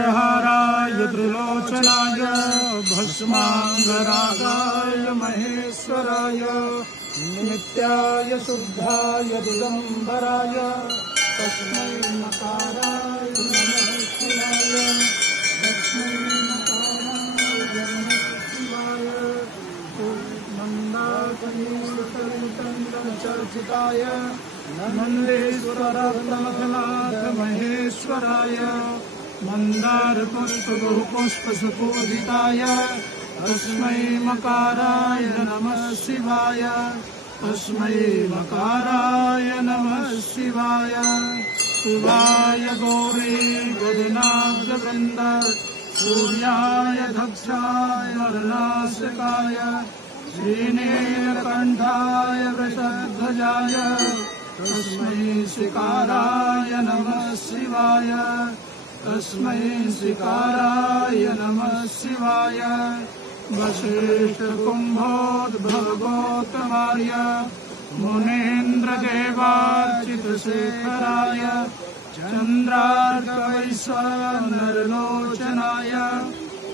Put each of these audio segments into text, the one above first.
चित्रहाराय त्रिलोचनाय भस्मांगरागाय महेश्वराय नित्याय शुद्धाय दिगंबराय तस्मै नकाराय नमः शिवाय। तस्मै नकाराय नमः शिवाय। मंदाकिनीचर्चिताय नंदेश्वरप्रमथनाथ महेश्वराय मंदारपुष्पगुरुपुष्पसुपूजिताय तस्मै मकाराय नमः शिवाय। तस्मै मकाराय नमः शिवाय। शिवाय गौरी गदिनाथवृन्द सूर्याय दक्षाय वर्णाशकाय श्रीनीलकण्ठाय वृषध्वजाय तस्मै शिकाराय नमः शिवाय। तस्मै शिकाराय नमः शिवाय। वसिष्ठकुम्भोद्भवगोत्रमार्य मुनीन्द्रदेवार्चितशेखराय चन्द्रार्कवैश्वानरलोचनाय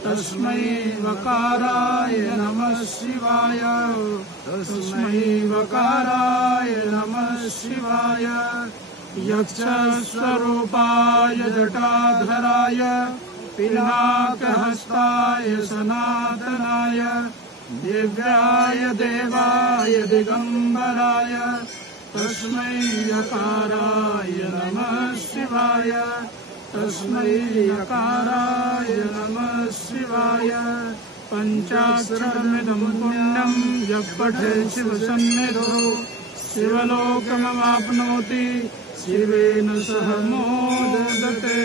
तस्मै वकाराय नमः शिवाय। तस्मै वकाराय नमः शिवाय। यक्षस्वरूपाय जटाधराय पिनाकहस्ताय सनातनाय दिव्याय देवाय दिगंबराय तस्मै यकाराय नमः शिवाय। तस्मै यकाराय नमः शिवाय। पंचाक्षरमिदं पुण्यं यः पठेत् शिवसन्निधौ शिवलोकमवाप्नोति शिवेन सह मोदते।